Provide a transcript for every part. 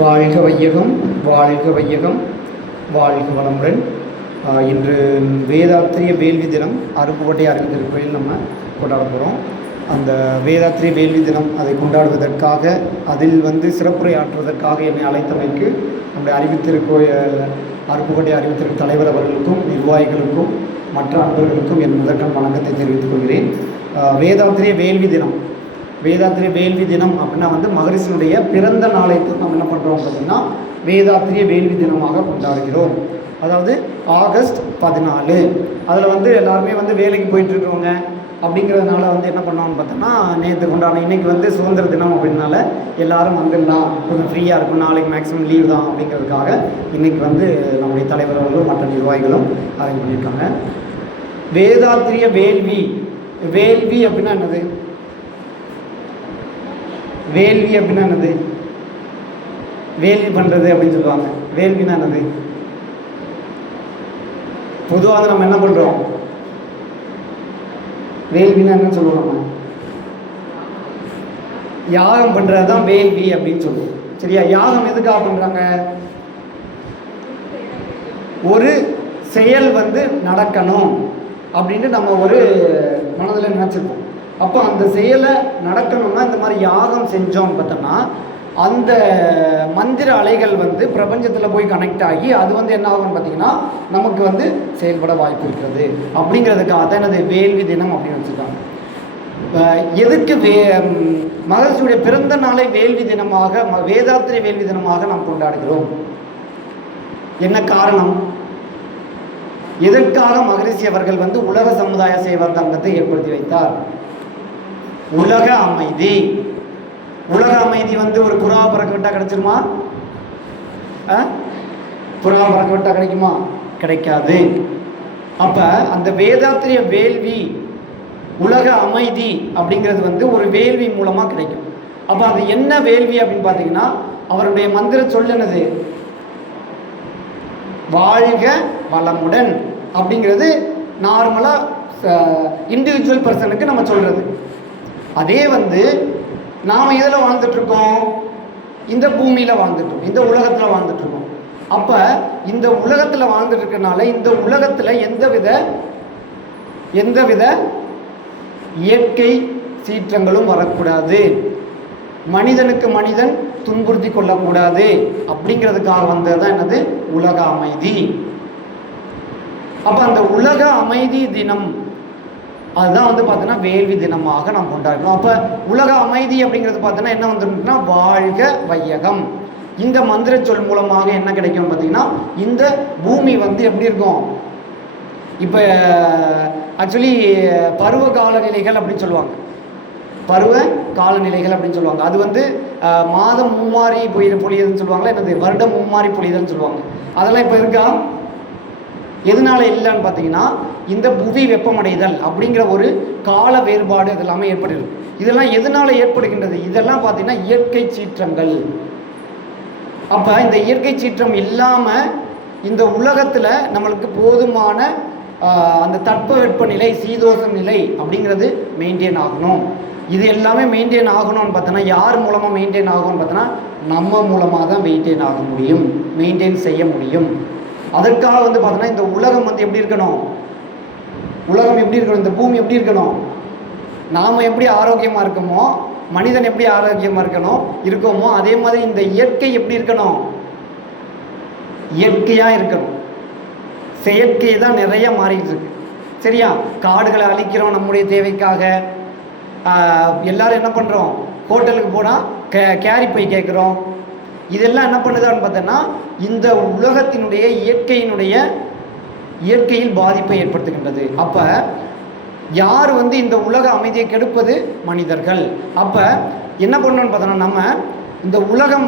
வாழ்க வையகம், வாழ்க வையகம், வாழ்க வளமுடன். இன்று வேதாத்திரிய வேள்வி தினம் அருப்புக்கோட்டை அறிவித்திருப்பதில் நம்ம கொண்டாட போகிறோம். அந்த வேதாத்திரிய வேள்வி தினம் அதை கொண்டாடுவதற்காக அதில் சிறப்புரை ஆற்றுவதற்காக என்னை அழைத்தமைக்கு நம்முடைய அருப்புக்கோட்டை அறிவித்திருக்கும் தலைவர் அவர்களுக்கும் நிர்வாகிகளுக்கும் மற்ற அன்பர்களுக்கும் என் முதற்கண் வணக்கத்தை தெரிவித்துக் கொள்கிறேன். வேதாத்திரிய வேள்வி தினம் அப்படின்னா மகரிஷினுடைய பிறந்த நாளை நம்ம என்ன பண்ணுறோம் பார்த்திங்கன்னா வேதாத்திரிய வேள்வி தினமாக கொண்டாடுகிறோம். அதாவது ஆகஸ்ட் 14 அதில் எல்லாருமே வேலைக்கு போயிட்டுருக்கிறவங்க அப்படிங்கிறதுனால என்ன பண்ணோம்னு பார்த்தோம்னா நேற்று கொண்டாடணும். இன்றைக்கி சுதந்திர தினம் அப்படின்னால எல்லோரும் வந்துடலாம், கொஞ்சம் ஃப்ரீயாக இருக்கும், நாளைக்கு மேக்ஸிமம் லீவ் தான் அப்படிங்கிறதுக்காக இன்றைக்கி நம்முடைய தலைவர்களும் மற்ற நிர்வாகிகளும் அரேஞ்ச் பண்ணியிருக்காங்க. வேதாத்திரிய வேள்வி அப்படின்னா என்னது? வேள்வி அப்படின்னா என்னது? வேள்வி பண்ணுறது அப்படின்னு சொல்லுவாங்க. வேள்வினா என்னது? பொதுவாக நம்ம என்ன பண்ணுறோம்? வேள்வினா என்னன்னு சொல்லுவோம்? நம்ம யாகம் பண்ணுறது தான் வேள்வி அப்படின்னு சொல்லுவோம். சரியா? யாகம் எதுக்காக பண்ணுறாங்க? ஒரு செயல் நடக்கணும் அப்படின்ட்டு நம்ம ஒரு மனதில் நினச்சிருப்போம். அப்போ அந்த செயலை நடக்கணும்னா இந்த மாதிரி யாகம் செஞ்சோம்னு பார்த்தோம்னா அந்த மந்திர அலைகள் பிரபஞ்சத்தில் போய் கனெக்ட் ஆகி அது என்ன ஆகும்னு பார்த்தீங்கன்னா நமக்கு செயல்பட வாய்ப்பு இருக்கிறது. அப்படிங்கிறதுக்காக தான் என்னது வேள்வி தினம் அப்படின்னு வச்சுருக்காங்க. எதுக்கு மகரிஷியுடைய பிறந்த நாளை வேள்வி தினமாக, வேதாத்திரிய வேள்வி தினமாக நாம் கொண்டாடுகிறோம்? என்ன காரணம்? எதற்காக மகரிஷி அவர்கள் உலக சமுதாய சேவா சங்கத்தை ஏற்படுத்தி வைத்தார்? உலக அமைதி. உலக அமைதி ஒரு புறா பறக்க விட்டா கிடைச்சிருமா? புறா பறக்க விட்டா கிடைக்குமா? கிடைக்காது. அப்ப அந்த வேதாத்திரிய வேள்வி உலக அமைதி அப்படிங்கிறது ஒரு வேள்வி மூலமா கிடைக்கும். அப்ப அது என்ன வேள்வி அப்படின்னு பார்த்தீங்கன்னா அவருடைய மந்திர சொல் என்னது? வாழ்க வளமுடன் அப்படிங்கிறது நார்மலாக இண்டிவிஜுவல் பர்சனுக்கு நம்ம சொல்கிறது. அதே நாம் இதில் வாழ்ந்துட்டுருக்கோம், இந்த பூமியில் வாழ்ந்துட்டுருக்கோம், இந்த உலகத்தில் வாழ்ந்துட்டுருக்கோம். அப்போ இந்த உலகத்தில் வாழ்ந்துட்டுருக்கனால இந்த உலகத்தில் எந்தவித இயற்கை சீற்றங்களும் வரக்கூடாது, மனிதனுக்கு மனிதன் துன்புறுத்தி கொள்ளக்கூடாது அப்படிங்கிறதுக்காக வந்தது தான் என்னது? உலக அமைதி. அப்போ அந்த உலக அமைதி தினம் அதுதான் பார்த்தீங்கன்னா வேள்வி தினமாக நாம் கொண்டாடுறோம். அப்போ உலக அமைதி அப்படிங்கிறது பார்த்தீங்கன்னா என்ன வந்துருக்குன்னா வாழ்க வையகம். இந்த மந்திர சொல் மூலமாக என்ன கிடைக்கும் பார்த்தீங்கன்னா இந்த பூமி எப்படி இருக்கும்? இப்போ ஆக்சுவலி பருவ காலநிலைகள் அப்படின்னு சொல்லுவாங்க. பருவ காலநிலைகள் அப்படின்னு சொல்லுவாங்க. அது மாதம் மும்மாறி பொழியுதுன்னு சொல்லுவாங்களா, என்னது வருடம் மும்மாறி பொழியுதுன்னு சொல்லுவாங்க. அதெல்லாம் இப்போ இருக்கா? எதனால இல்லைன்னு பார்த்தீங்கன்னா இந்த புவி வெப்பமடைதல் அப்படிங்கிற ஒரு கால வேறுபாடு இதெல்லாமே ஏற்படுகிறது. இதெல்லாம் எதனால ஏற்படுகின்றது? இதெல்லாம் பார்த்தீங்கன்னா இயற்கை சீற்றங்கள். அப்போ இந்த இயற்கை சீற்றம் இல்லாமல் இந்த உலகத்தில் நம்மளுக்கு போதுமான அந்த தட்பவெப்பநிலை சீதோஷ நிலை அப்படிங்கிறது மெயின்டைன் ஆகணும். இது எல்லாமே மெயின்டைன் ஆகணும்னு பார்த்தோன்னா யார் மூலமாக மெயின்டைன் ஆகும்னு பார்த்தோன்னா நம்ம மூலமாக தான் மெயின்டைன் ஆக முடியும், மெயின்டைன் செய்ய முடியும். அதற்காக பார்த்தோன்னா இந்த உலகம் எப்படி இருக்கணும்? உலகம் எப்படி இருக்கணும்? இந்த பூமி எப்படி இருக்கணும்? நாம் எப்படி ஆரோக்கியமாக இருக்கோமோ, மனிதன் எப்படி ஆரோக்கியமாக இருக்கோமோ அதே மாதிரி இந்த இயற்கை எப்படி இருக்கணும்? இயற்கையாக இருக்கணும். செயற்கை தான் நிறைய மாறிட்டு இருக்கு. சரியா? காடுகளை அழிக்கிறோம் நம்முடைய தேவைக்காக. எல்லாரும் என்ன பண்ணுறோம்? ஹோட்டலுக்கு போனால் கேரி பை கேட்குறோம். இதெல்லாம் என்ன பண்ணுதான்னு பார்த்தோன்னா இந்த உலகத்தினுடைய இயற்கையில் பாதிப்பை ஏற்படுத்துகின்றது. அப்போ யார் இந்த உலக அமைதியை கெடுப்பது? மனிதர்கள். அப்போ என்ன பண்ணணும்னு பார்த்தோன்னா நம்ம இந்த உலகம்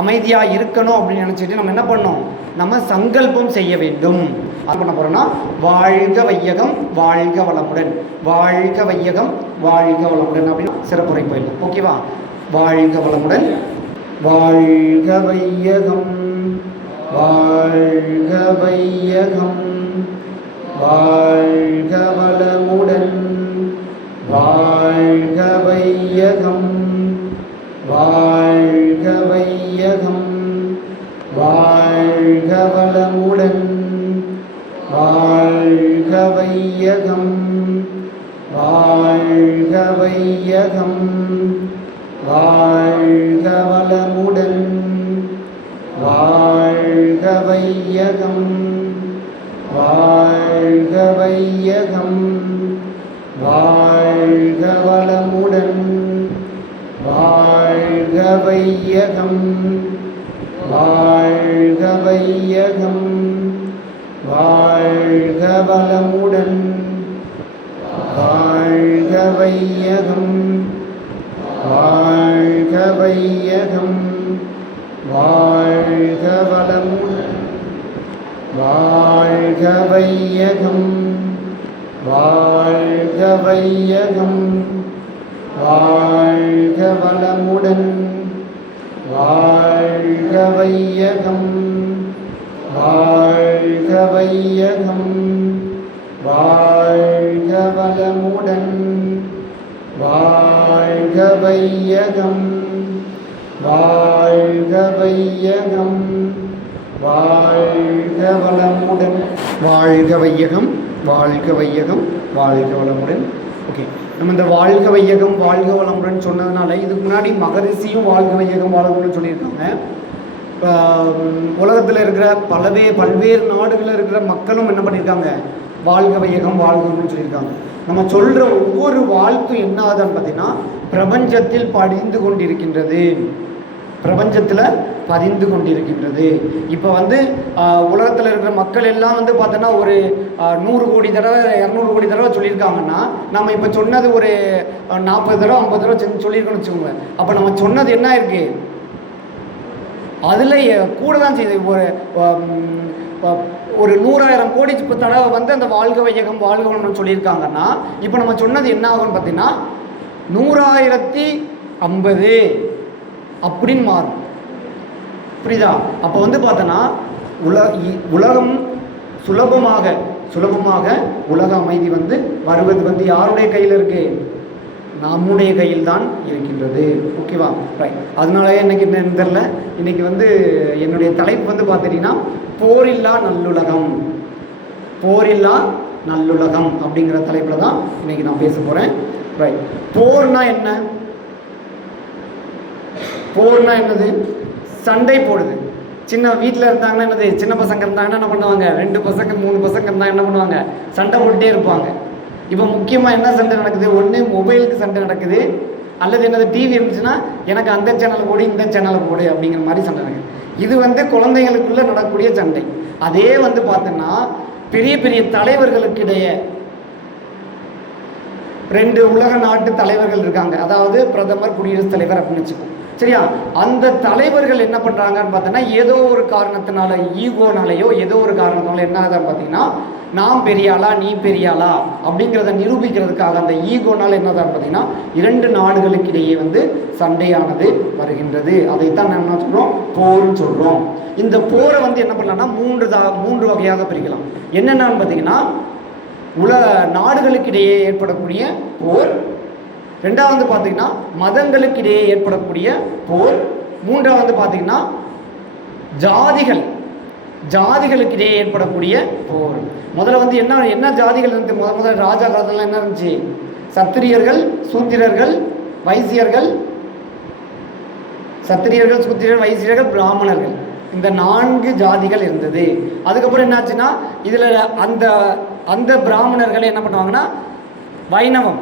அமைதியாக இருக்கணும் அப்படின்னு நினச்சிட்டு நம்ம என்ன பண்ணோம்? நம்ம சங்கல்பம் செய்ய வேண்டும். அது பண்ண போகிறோன்னா வாழ்க வையகம் வாழ்க வளமுடன், வாழ்க வையகம் வாழ்க வளமுடன் அப்படின்னு சிறப்புரை போயிடலாம். ஓகேவா? வாழ்க வளமுடன், வாழ்க வையகம் வாழ்க வையகம் வாழ்க வளமுடன், வாழ்க வையகம் வாழ்க வையகம் வளமுடன் வாழ்க வையகம் வாழ்க வையகம் வாழ்க வளமுடன் வாழ்க வையகம் வாழ்க வையகம் வாழ்க வளமுடன் வாழ்க வையகம் வாழ்க வையகம் வாழ்க வளமுடன் வாழ்க வையகம் வாழ்க வையகம் வாழ்க வளமுடன் வாழ்க வையகம் வாழ்க வையகம் வாழ்க வளமுடன் வாழ்க வையகம் வாழ்க வையகம் வாழ்க வளமுடன் வாழ்க வையகம் வாழ்க வையகம் வாழ்க வளமுடன். ஓகே, நம்ம இந்த வாழ்க வையகம் வாழ்க வளமுடன் சொன்னதுனால இதுக்கு முன்னாடி மகரிஷியும் வாழ்க வையகம் வாழ்க சொல்லியிருக்காங்க. உலகத்தில் இருக்கிற பல்வேறு நாடுகளில் இருக்கிற மக்களும் என்ன பண்ணியிருக்காங்க, வாழ்க வையகம் வாழ்கன்னு சொல்லியிருக்காங்க. நம்ம சொல்கிற ஒவ்வொரு வாழ்க்கும் என்ன ஆகுதுன்னு பார்த்தீங்கன்னா பிரபஞ்சத்தில் பதிந்து கொண்டிருக்கின்றது, பிரபஞ்சத்தில் பதிந்து கொண்டிருக்கின்றது. இப்போ உலகத்தில் இருக்கிற மக்கள் எல்லாம் பார்த்தோன்னா ஒரு 100 கோடி தடவை 200 கோடி தடவை சொல்லியிருக்காங்கன்னா நம்ம இப்போ சொன்னது ஒரு 40 தடவை 50 தடவை சொல்லியிருக்கோன்னு வச்சுக்கோங்க. அப்போ நம்ம சொன்னது என்ன இருக்குது, அதில் கூட தான் செய்யுது. ஒரு 100,000 கோடி தடவை அந்த வாழ்க வையகம் வாழ்க வளமுடன் சொல்லியிருக்காங்கன்னா இப்போ நம்ம சொன்னது என்ன ஆகும்னு பார்த்தீங்கன்னா 100,050 அப்படின்னு மாறும். புரியுதா? அப்போ பார்த்தோன்னா உலகம் சுலபமாக உலக அமைதி வருவது யாருடைய கையில் இருக்கு, நம்முடைய கையில் தான் இருக்கின்றது. ஓகேவா? ரைட். அதனால இன்னைக்கு என்ன தெரியல, இன்னைக்கு என்னுடைய தலைப்பு பார்த்துட்டீங்கன்னா போரில்லா நல்லுலகம், போரில்லா நல்லுலகம் அப்படிங்கிற தலைப்பில் தான் இன்னைக்கு நான் பேச போகிறேன். ரைட். போர்னா என்ன? போர்னா என்னது? சண்டை போடுது. சின்ன வீட்டில் இருந்தாங்கன்னா என்னது, சின்ன பசங்க இருந்தாங்கன்னா என்ன பண்ணுவாங்க, 2 பசங்க 3 பசங்க இருந்தால் என்ன பண்ணுவாங்க, சண்டை போட்டுகிட்டே இருப்பாங்க. இப்போ முக்கியமாக என்ன சண்டை நடக்குது, ஒன்று மொபைலுக்கு சண்டை நடக்குது, அல்லது என்னது டிவி இருந்துச்சுன்னா எனக்கு அந்த சேனல் போடு இந்த சேனலை போடு அப்படிங்கிற மாதிரி சண்டை நடக்குது. இது குழந்தைங்களுக்குள்ளே நடக்கக்கூடிய சண்டை. அதே பார்த்தோன்னா பெரிய பெரிய தலைவர்களுக்கிடையே 2 உலக நாட்டு தலைவர்கள் இருக்காங்க, அதாவது பிரதமர் குடியரசுத் தலைவர் அப்படின்னு வச்சுக்கோங்க. சரியா? அந்த தலைவர்கள் என்ன பண்ணுறாங்கன்னு பார்த்தோன்னா ஏதோ ஒரு காரணத்தினால, ஈகோனாலேயோ ஏதோ ஒரு காரணத்தினால என்ன ஆகுதுன்னு பார்த்தீங்கன்னா நான் பெரியாளா நீ பெரியாளா அப்படிங்கிறத நிரூபிக்கிறதுக்காக அந்த ஈகோனால் என்னதான் பார்த்தீங்கன்னா 2 நாடுகளுக்கிடையே சண்டையானது வருகின்றது. அதைத்தான் நம்ம என்ன சொல்கிறோம், போர்னு சொல்கிறோம். இந்த போரை என்ன பண்ணலாம்னா 3 வகையாக பிரிக்கலாம். என்னென்னு பார்த்தீங்கன்னா நாடுகளுக்கிடையே ஏற்படக்கூடிய போர், 2வது பார்த்தீங்கன்னா மதங்களுக்கிடையே ஏற்படக்கூடிய போர், 3வது பார்த்தீங்கன்னா ஜாதிகளுக்கிடையே ஏற்படக்கூடிய போர். முதல்ல என்ன ஜாதிகள் இருந்து முதல்ல ராஜா காலத்துல என்ன இருந்துச்சு, சத்திரியர்கள் சூத்திரர்கள் வைசியர்கள், பிராமணர்கள், இந்த 4 ஜாதிகள் இருந்தது. அதுக்கப்புறம் என்னாச்சுன்னா இதில் அந்த பிராமணர்களை என்ன பண்ணுவாங்கன்னா வைணவம்,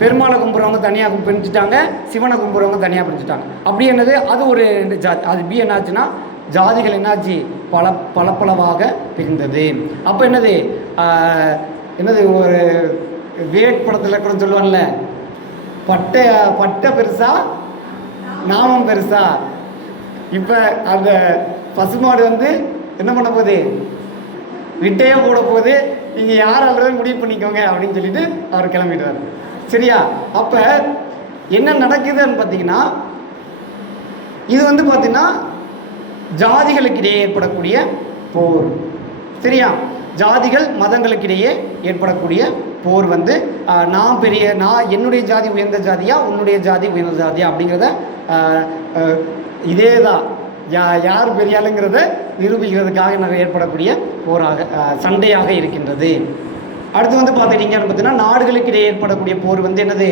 பெருமாளை கும்புறவங்க தனியாக பிரிஞ்சுட்டாங்க, சிவனை கும்புறவங்க தனியாக பிரிஞ்சுட்டாங்க. அப்படி என்னது, அது ஒரு ஜாதி. அது என்னாச்சுன்னா ஜாதிகள் என்னாச்சு பலப்பளவாக பிரிந்தது. அப்போ என்னது ஒரு வேட் படத்தில் கூட சொல்லுவாங்கல்ல, பட்டை பெருசா நாமம் பெருசா. இப்போ அந்த பசுமாடு என்ன பண்ண போகுது, விட்டையே போட போகுது, நீங்கள் யார் ஆல்ரெடி முடிவு பண்ணிக்கோங்க அப்படின்னு சொல்லிட்டு அவர் கிளம்பிடுவார். சரியா? அப்போ என்ன நடக்குதுன்னு பார்த்தீங்கன்னா இது பார்த்தீங்கன்னா ஜாதிகளுக்கிடையே ஏற்படக்கூடிய போர். சரியா? ஜாதிகள் மதங்களுக்கிடையே ஏற்படக்கூடிய போர் நான் என்னுடைய ஜாதி உயர்ந்த ஜாதியா உன்னுடைய ஜாதி உயர்ந்த ஜாதியா அப்படிங்கிறத இதே தான் யார் பெரியாளுங்கிறத நிரூபிக்கிறதுக்காக ஏற்படக்கூடிய போராக சண்டையாக இருக்கின்றது. அடுத்து பார்த்துக்கிட்டீங்கன்னு பார்த்தீங்கன்னா நாடுகளுக்கிடையே ஏற்படக்கூடிய போர் என்னது,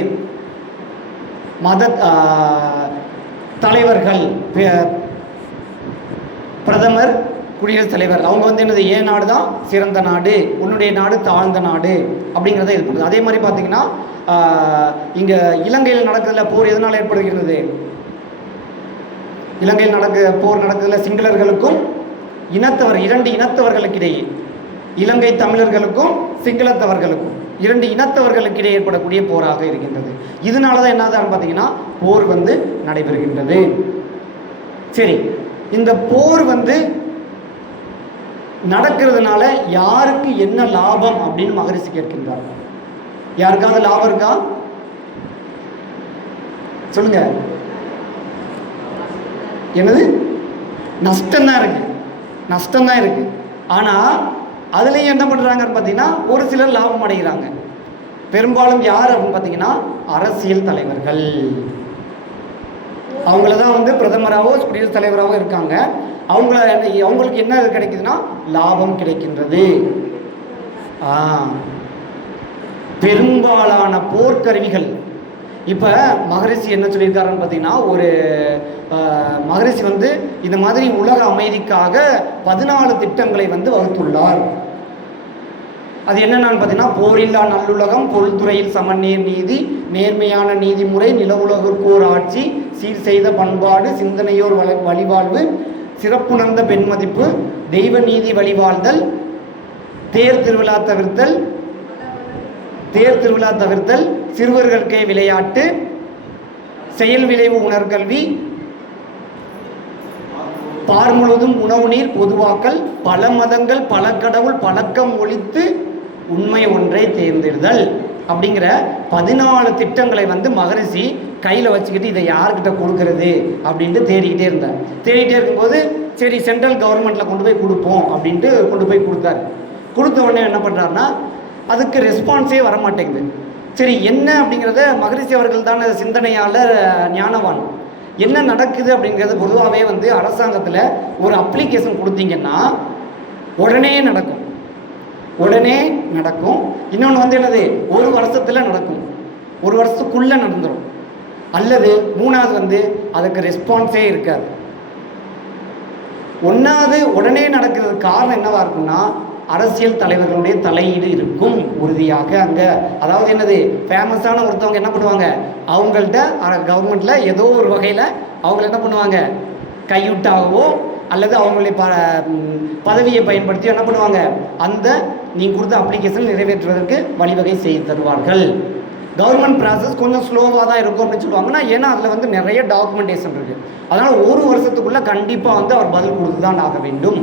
தலைவர்கள், பிரதமர், குடியரசுத் தலைவர், அவங்க வந்து என்னது, ஏன் நாடு தான் சிறந்த நாடு, உன்னுடைய நாடு தாழ்ந்த நாடு அப்படிங்கிறத இது பண்ணுது. அதே மாதிரி பார்த்தீங்கன்னா இங்கே இலங்கையில் நடக்கிறதுல போர் எதனால் ஏற்படுகிறது? இலங்கையில் போர் நடக்கிறதுல சிங்களர்களுக்கும் இரண்டு இனத்தவர்களுக்கு இடையே, இலங்கை தமிழர்களுக்கும் சிங்களத்தவர்களுக்கும், இரண்டு இனத்தவர்களுக்கு இடையே ஏற்படக்கூடிய போராக இருக்கின்றது. இதனால தான் என்னதான் பார்த்தீங்கன்னா போர் வந்து நடைபெறுகின்றது. சரி, இந்த போர் வந்து நடக்கிறதுனால யாருக்கு என்ன லாபம் அப்படின்னு மகரிஷி கேட்கின்றார். யாருக்காவது லாபம் இருக்கா? சொல்லுங்க. என்னது? நஷ்டம்தான் இருக்கு, நஷ்டம்தான் இருக்கு. ஆனா அதுலயும் என்ன பண்றாங்கன்னு பார்த்தீங்கன்னா ஒரு சிலர் லாபம் அடைகிறாங்க. பெரும்பாலும் யார் அப்படின்னு பார்த்தீங்கன்னா அரசியல் தலைவர்கள். அவங்கள தான் வந்து பிரதமராகவோ குடியரசுத் தலைவராகவோ இருக்காங்க. அவங்களுக்கு என்ன கிடைக்குதுன்னா லாபம் கிடைக்கின்றது. பெரும்பாலான போர்க்கருவிகள் இப்போ மகரிஷி என்ன சொல்லியிருக்காருன்னு பார்த்தீங்கன்னா, ஒரு மகரிஷி வந்து இந்த மாதிரி உலக அமைதிக்காக 14 திட்டங்களை வந்து வகுத்துள்ளார். அது என்னென்னு பார்த்தீங்கன்னா, போரில்லா நல்லுலகம், பொருள்துறையில் சமநீர் நீதி, நேர்மையான நீதிமுறை, நில உலகோர் ஆட்சி, சீர் செய்த பண்பாடு, சிந்தனையோர் வழிவாழ்வு, சிறப்புணர்ந்த பெண்மதிப்பு, தெய்வ நீதி வழிவாழ்தல், தேர் திருவிழா தவிர்த்தல், சிறுவர்களுக்கே விளையாட்டு, செயல் விளைவு உணர்கல்வி, பார் முழுவதும் உணவு நீர் பொதுவாக்கல், பல மதங்கள் பல கடவுள் பழக்கம் ஒழித்து உண்மை ஒன்றை தேர்ந்தெடுதல் அப்படிங்கிற 14 திட்டங்களை வந்து மகரிஷி கையில் வச்சுக்கிட்டு இதை யார்கிட்ட கொடுக்கறது அப்படின்ட்டு தேடிக்கிட்டே இருந்தார். தேடிக்கிட்டே இருக்கும்போது சரி சென்ட்ரல் கவர்மெண்ட்டில் கொண்டு போய் கொடுப்போம் அப்படின்ட்டு கொண்டு போய் கொடுத்தாரு. கொடுத்த உடனே என்ன பண்ணுறாருன்னா அதுக்கு ரெஸ்பான்ஸே வர மாட்டேங்குது. சரி என்ன அப்படிங்கிறத மகரிஷி அவர்கள் தானே சிந்தனையாளர், ஞானவான், என்ன நடக்குது அப்படிங்கிறது பொதுவாகவே வந்து அரசாங்கத்தில் ஒரு அப்ளிகேஷன் கொடுத்தீங்கன்னா உடனே நடக்கும். இன்னொன்று வந்து என்னது, ஒரு வருஷத்தில் நடக்கும், ஒரு வருஷத்துக்குள்ளே நடந்துடும். அல்லது மூணாவது வந்து அதுக்கு ரெஸ்பான்ஸே இருக்காது. ஒன்றாவது உடனே நடக்கிறதுக்கு காரணம் என்னவா இருக்குன்னா அரசியல் தலைவர்களுடைய தலையீடு இருக்கும் உறுதியாக அங்கே. அதாவது என்னது, ஃபேமஸான ஒருத்தவங்க என்ன பண்ணுவாங்க, அவங்கள்ட்ட கவர்மெண்ட்டில் ஏதோ ஒரு வகையில் அவங்கள என்ன பண்ணுவாங்க, கையூட்டாகவோ அல்லது அவங்களுடைய பதவியை பயன்படுத்தி என்ன பண்ணுவாங்க, அந்த நீங்கள் கொடுத்த அப்ளிகேஷன் நிறைவேற்றுவதற்கு வழிவகை செய்து தருவார்கள். கவர்மெண்ட் ப்ராசஸ் கொஞ்சம் ஸ்லோவாக தான் இருக்கும் அப்படின்னு சொல்லுவாங்கன்னா, ஏன்னா அதில் வந்து நிறைய டாக்குமெண்டேஷன் இருக்குது. அதனால் ஒரு வருஷத்துக்குள்ளே கண்டிப்பாக வந்து அவர் பதில் கொடுத்து தான் ஆக வேண்டும்.